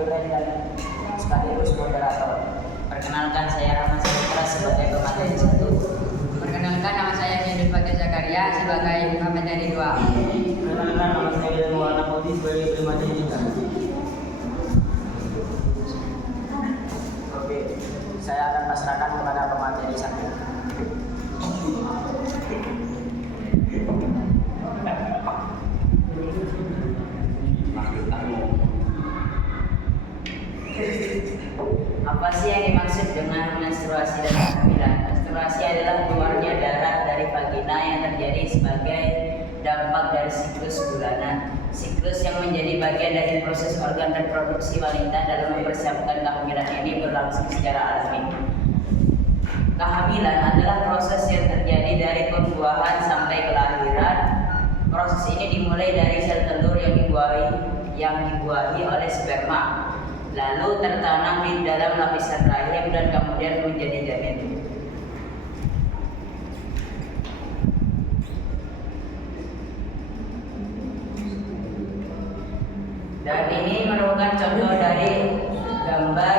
Tulen dan sekaligus moderator. Perkenalkan, saya Rahman Saputra sebagai pemateri 1. Perkenalkan, nama saya Henry Fatih Zakaria sebagai pemateri 2. Perkenalkan, nama saya William Maulana Putih sebagai pemateri 3. Oke, saya akan pasrahkan kepada pemateri 1. Apa sih yang dimaksud dengan menstruasi dan kehamilan? Menstruasi adalah keluarnya darah dari vagina yang terjadi sebagai dampak dari siklus bulanan. Siklus yang menjadi bagian dari proses organ reproduksi wanita dalam mempersiapkan kehamilan ini berlangsung secara alami. Kehamilan adalah proses yang terjadi dari pembuahan sampai kelahiran. Proses ini dimulai dari sel telur yang dibuahi oleh sperma, lalu tertanam di dalam lapisan rahim dan kemudian menjadi janin. Dan ini merupakan contoh dari gambar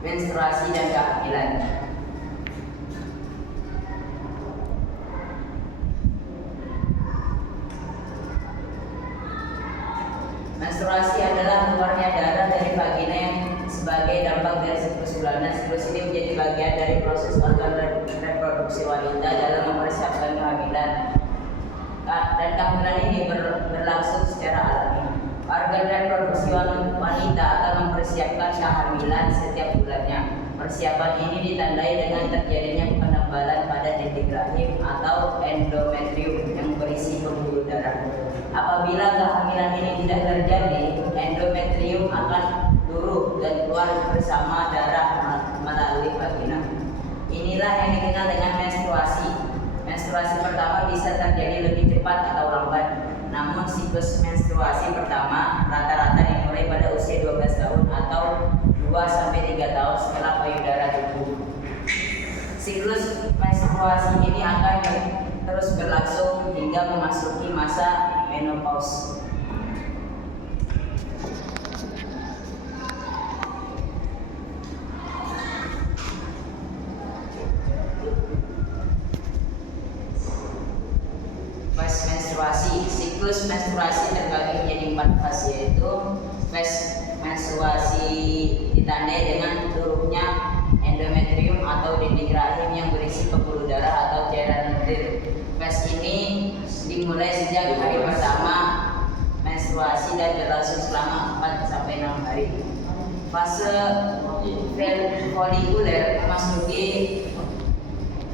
menstruasi dan kehamilan. Menstruasi adalah keluarnya darah dari vagina yang sebagai dampak dari siklus bulanan. Siklus ini menjadi bagian dari proses organ reproduksi wanita dalam mempersiapkan kehamilan. Dan kehamilan ini berlangsung secara alami. Organ reproduksi wanita akan mempersiapkan kehamilan setiap bulannya. Persiapan ini ditandai dengan terjadinya penebalan pada dinding rahim atau endometrium yang berisi pembuluh darah. Apabila kehamilan ini tidak terjadi, endometrium akan luruh dan keluar bersama darah melalui vagina. Inilah yang dikenal dengan menstruasi. Menstruasi pertama bisa terjadi lebih cepat atau lambat. Namun siklus menstruasi pertama rata-rata dimulai pada usia 12 tahun atau 2-3 tahun setelah payudara tumbuh. Siklus menstruasi ini akan terus berlangsung hingga memasuki masa menopause. Fase menstruasi. Siklus menstruasi terbagi menjadi 4 fase, yaitu fase menstruasi ditandai dengan turunnya endometrium atau dinding rahim yang berisi pembuluh darah atau cairan lendir. Fase ini dimulai sejak hari pertama menstruasi dan berlangsung selama 4-6 hari. Fase folikuler memasuki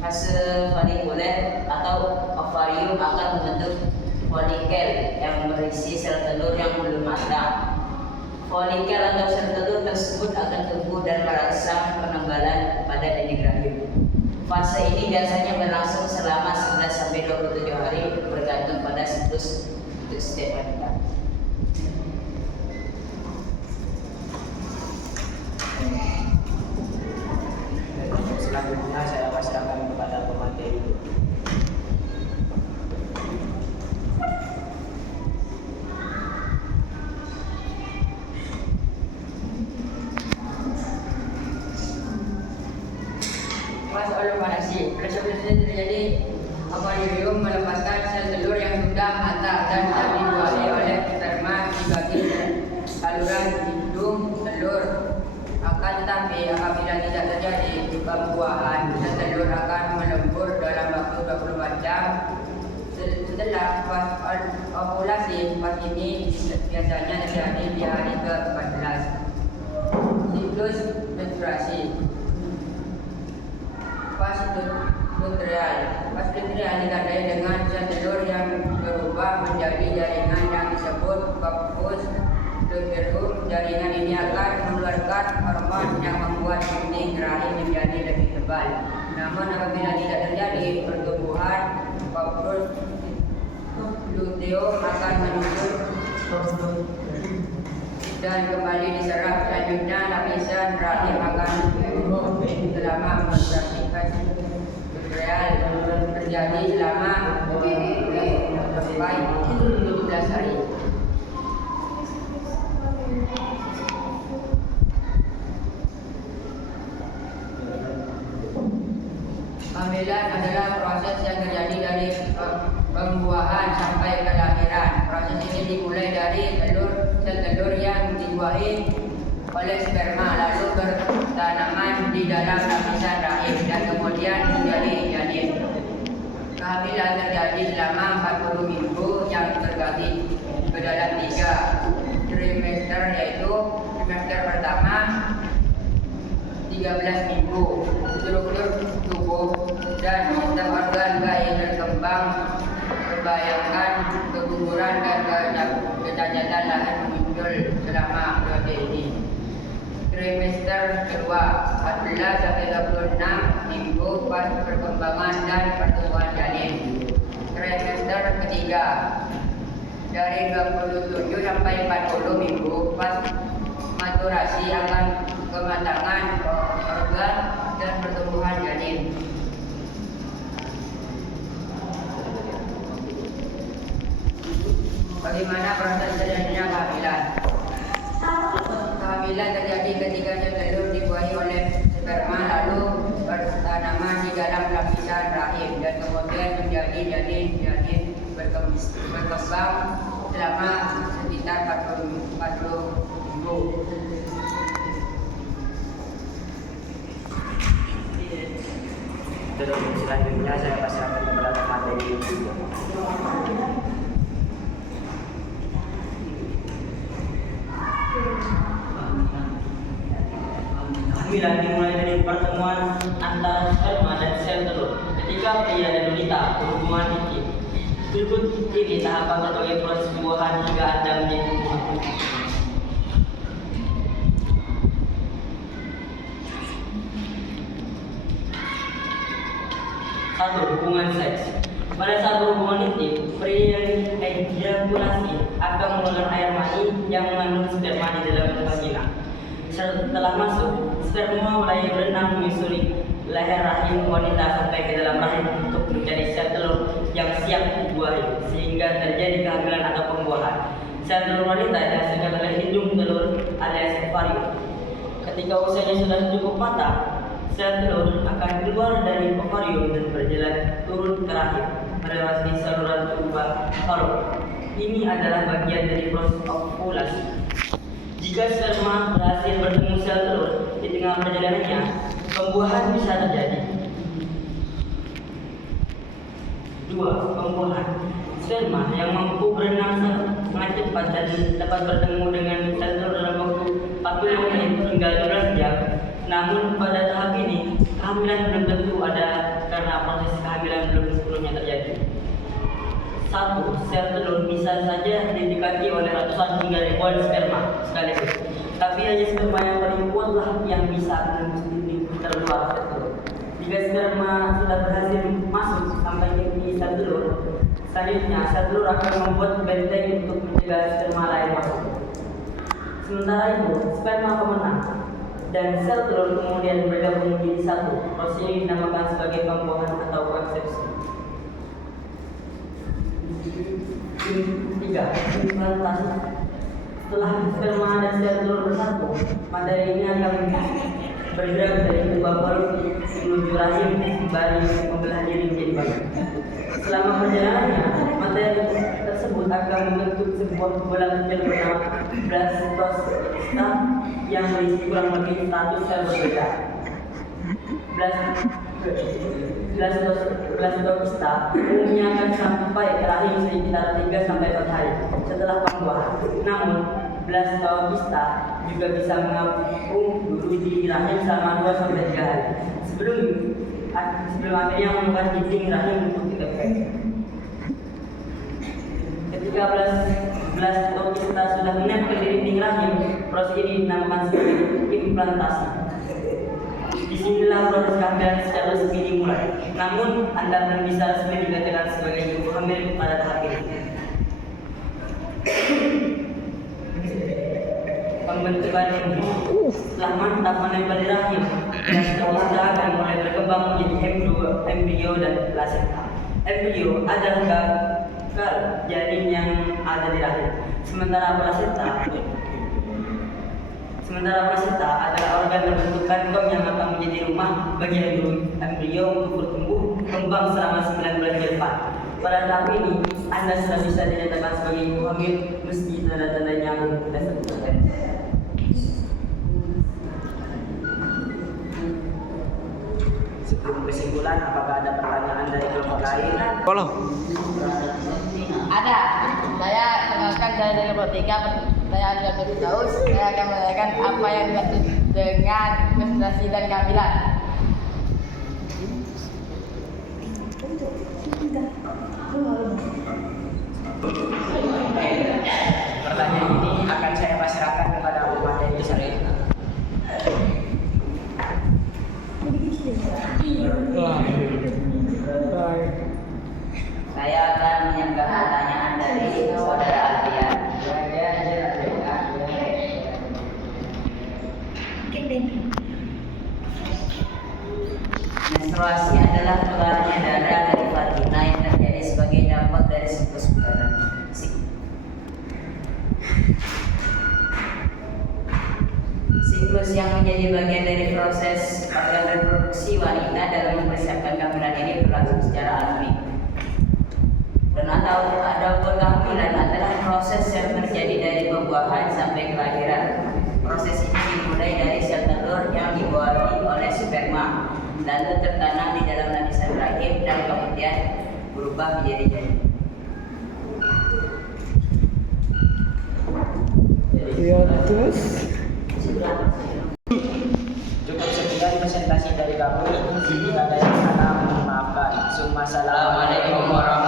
fase folikuler atau ovarium akan membentuk folikel yang berisi sel telur yang belum matang. Folikel atau sel telur tersebut akan tumbuh dan merangsang penebalan pada dinding rahim. Fase ini biasanya berlangsung selama 11-27 hari bergantung pada siklus untuk setiap wanita. Selanjutnya saya pasrahkan kepada pemateri. Proses terjadi ovarium melepaskan sel telur yang sudah matang dan dibuahi oleh sperma di bagian saluran hidung telur. Akan tetapi apabila tidak terjadi pembuahan, sel telur akan melebur dalam waktu 24 jam. Setelah ovulasi, fase ini biasanya terjadi di hari ke-14. Siklus menstruasi. Fase luteal. Fase luteal ditandai dengan sel telur yang berubah menjadi jaringan yang disebut corpus luteum. Jaringan ini akan mengeluarkan hormon yang membuat dinding rahim menjadi lebih tebal. Namun apabila tidak terjadi pertumbuhan, corpus luteum akan menyusut dan kembali diserap. Selanjutnya lapisan rahim akan tumbuh selama menstruasi. Luteal terjadi selama 12 hari. sampai kelahiran. Proses ini dimulai dari sel telur yang dibuahi oleh sperma lalu bertanaman di dalam lapisan rahim dan kemudian menjadi janin. Kehamilan terjadi selama 40 minggu yang terbagi ke dalam 3 trimester, yaitu trimester pertama 13 minggu. Struktur tubuh dan sistem organ bayi berkembang, berbayangkan keguguran dan kecacatan lahir muncul selama periode ini. Trimester kedua 14 sampai 26 minggu pas perkembangan dan pertumbuhan janin. Trimester ketiga dari 27 sampai 40 minggu pas maturasi akan kematangan organ dan pertumbuhan janin. Bagaimana proses terjadinya kehamilan? Kehamilan terjadi ketika sel telur dibuahi oleh sperma lalu bertanaman di dalam lapisan rahim dan kemudian menjadi janin berkembang selama sekitar 40 minggu. Terus selanjutnya saya pasrahkan kepada materi. Kehamilan dimulai dari pertemuan antara sperma dan sel telur ketika pria dan wanita berhubungan intim. Berikut ini tahapan berbagai proses pembuahan hingga Anda menjadi buah. 1. Hubungan seks. Pada saat berhubungan intim, pria yang ejakulasi akan mengeluarkan air mani yang mengandung sperma di dalam vagina. Setelah masuk, sperma mulai berenang menyusuri leher rahim wanita sampai ke dalam rahim untuk mencari sel telur yang siap dibuahi, sehingga terjadi kehamilan atau pembuahan. Sel telur wanita dihasilkan oleh hidung telur alias ovarium. Ketika usianya sudah cukup matang, sel telur akan keluar dari ovarium dan berjalan turun ke rahim melewati saluran tuba falop. Ini adalah bagian dari proses ovulasi. Jika sperma berhasil bertemu sel telur di tengah perjalanannya, pembuahan bisa terjadi. 2. Pembuahan. Sperma yang mampu berenang sangat cepat dan dapat bertemu dengan sel telur dalam waktu 45 menit hingga 12 jam. Namun pada tahap ini, kehamilan belum tentu ada karena proses kehamilan belum sepenuhnya terjadi. 1. Sel telur bisa saja didekati oleh ratusan hingga ribuan sperma sekaligus. Tapi hanya sperma yang paling kuatlah yang bisa menembus dinding terluar sel telur. Jika sperma sudah berhasil masuk sampai di sel telur, selanjutnya sel telur akan membuat benteng untuk mencegah sperma lain masuk. Sementara itu, sperma pemenang dan sel telur kemudian bergabung menjadi satu. Proses ini dinamakan sebagai pembuahan atau konsepsi. 3. Implantasi. Setelah sperma dan sel telur bersatu, materi ini akan bergerak dari tuba falop menuju rahim sembari membelah diri menjadi bagian. Selama perjalanannya, materi tersebut akan membentuk sebuah bola kecil bernama blastocista yang berisi kurang lebih 100 sel berbeda. Blastocista umumnya akan sampai ke rahim sekitar 3 sampai 4 hari setelah pembuahan. Namun, blastocista juga bisa mengapung dulu di rahim selama 2 sampai 3 hari sebelum akhirnya menemukan dinding rahim untuk ditekan. Ketika blastocista sudah menempel di dinding rahim, proses ini dinamakan sebagai implantasi. Disinilah proses kehamilan secara resmi dimulai. Namun, Anda belum bisa resmi dikatakan sebagai ibu hamil pada tahap ini. Pembentukan embrio. Setelah mantap menempel di rahim, blastocista akan mulai berkembang menjadi embrio dan plasenta. Embrio adalah gagal janin yang ada di rahim. Sementara plasenta adalah organ berbentuk kantong yang akan menjadi rumah bagi embrio untuk bertumbuh kembang selama 9 bulan ke depan. Pada tahap ini, Anda sudah bisa dinyatakan sebagai ibu hamil meski tanda-tandanya yang kita sebutkan. Sebelum kesimpulan, apakah ada pertanyaan dari kelompok lain? Ada. Saya kenalkan saya dari kelompok 3. Saya Anda Firdaus. Saya akan menanyakan apa yang dimaksud dengan menstruasi dan kehamilan. Pertanyaan ini akan saya pasrahkan kepada Bu Mada itu sendiri. Saya akan menyanggah pertanyaan dari saudara Alfian. Menstruasi adalah keluarnya darah dari vagina yang terjadi sebagai dampak dari siklus bulanan. Siklus yang menjadi bagian dari proses organ reproduksi wanita dalam mempersiapkan kehamilan ini berlangsung secara alami. Dan adapun kehamilan adalah proses yang terjadi dari pembuahan sampai kelahiran. Proses ini dimulai dari sel telur yang dibuahi oleh sperma, lalu tertanam di dalam lapisan rahim dan kemudian berubah menjadi janin. Cukup sekian presentasi dari kami. Jika ada yang salah, mohon maafkan. Assalamualaikum warahmatullahi wabarakatuh.